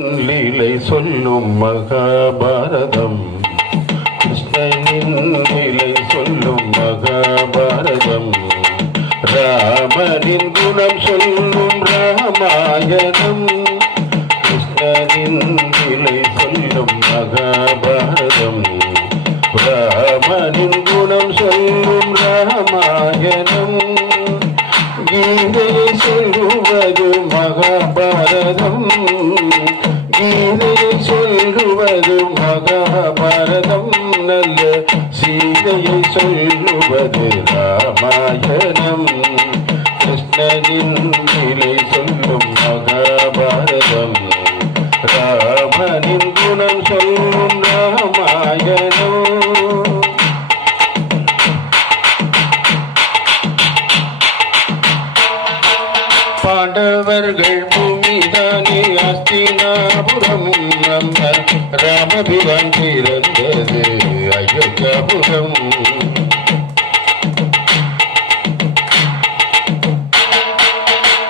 லீலை சொல்லும் மகாபாரதம். கிருஷ்ணனின் லீலை சொல்லும் மகாபாரதம். ராமனின் குணம் சொல்லும் ராமாயணம். கிருஷ்ணனின் லீலை சொல்லும் மகாபாரதம். ராமனின் குணம் சொல்லும் ராமாயணம். கீதையை சொல்லுவது மகாபாரதம். கீதையை சொல்லுவது மகாபாரதம். நல்ல சீதையை சொல்லுவது ராமாயணம். கிருஷ்ணனின் லீலை சொல்லும் மகாபாரதம். ராமனின் குணம் சொல்லும் ராமாயணம். பாண்டவர்கள் பூமிதானே அஸ்தினாபுரம். நம்ம ராமபிரான் பிறந்தது அயோத்தியாபுரம்.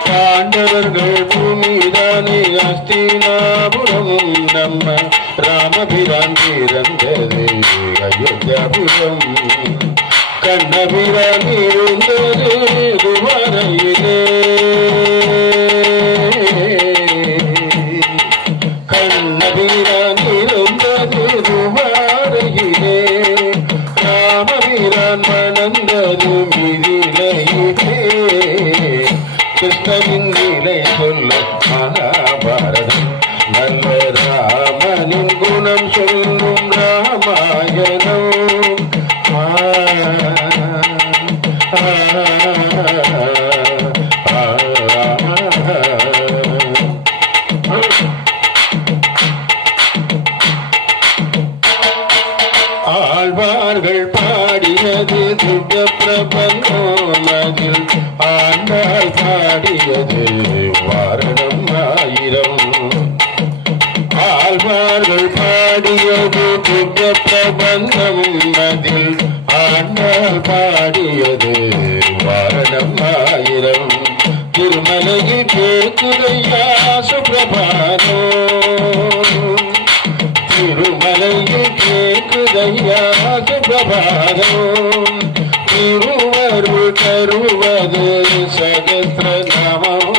பாண்டவர்கள் பூமிதானே அஸ்தினாபுரம். நம்ம ராமபிரான் பிறந்தது அயோத்தியாபுரம். கண்ணபிரான் இருந்தது துவாரையிலே. கண்ணபிரான் இருந்தது துவாரையிலே. ராமபிரான் மணந்தது மிதிலையிலே. கிருஷ்ணனின் லீலை சொல்ல மகாபாரதம். நல்ல ராமனின் குணம் சொல்லும் ராமாயணம். ஆழ்வார்கள் பாடியது திவ்ய பிரபந்தம். அதில் ஆண்டாள் பாடியது வாரணம் ஆயிரம். ஆழ்வார்கள் பாடியது திவ்ய பிரபந்தம். அதில் ஆண்டாள் பாடியது வாரணம் ஆயிரம். திருமலையில் கேட்குதையா சுப்பிரபாதம். திருமலையில் கேட்குதையா சுப்பிரபாதம். திருவருள் தருவது சகஸ்ரநாமம்.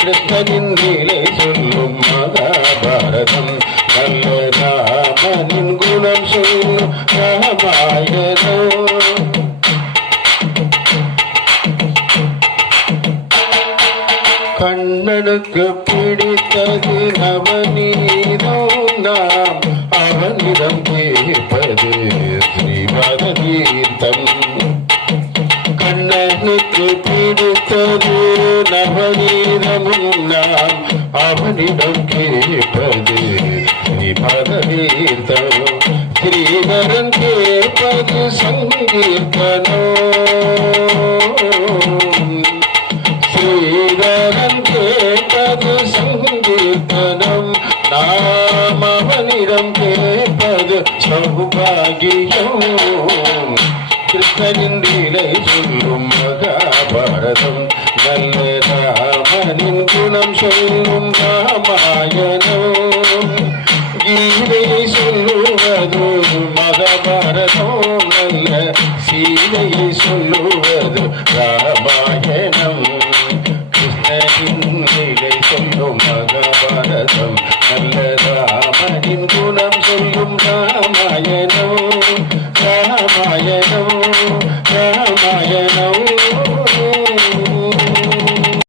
கிருஷ்ணனின் லீலை சொல்லும் மகாபாரதம். நல்ல ராமனின் குணம் சொல்லும் ராமாயணம். கண்ணனுக்கு பிடித்தது நவநீதம். நாம் அவனிடம் கேட்பது ஸ்ரீமத தீர்த்தம். கண்ணனுக்கு பிடித்தது நவநீதமும். நாம் அவனிடம் கேட்பது ஸ்ரீமத தீர்த்தம். ஸ்ரீதரன் கேட்பது சங்கீர்த்தனம். ஸ்ரீதரன் கேட்பது சங்கீர்த்தனம். நாம் அவனிடம் கேட்பது சௌபாகியம். கிருஷ்ணனின் லீலை சொல்லும் மகாபாரதம். நல்ல ராமனின் குணம் சொல்லும் ராமாயணம். கீதையை சொல்லுவது மகாபாரதம். நல்ல சீதையை சொல்லுவது ராமாயணம். கிருஷ்ணனின் லீலை சொல்லும் மகாபாரதம். நல்ல ராமனின் குணம் சொல்லும் ராமாயணம்.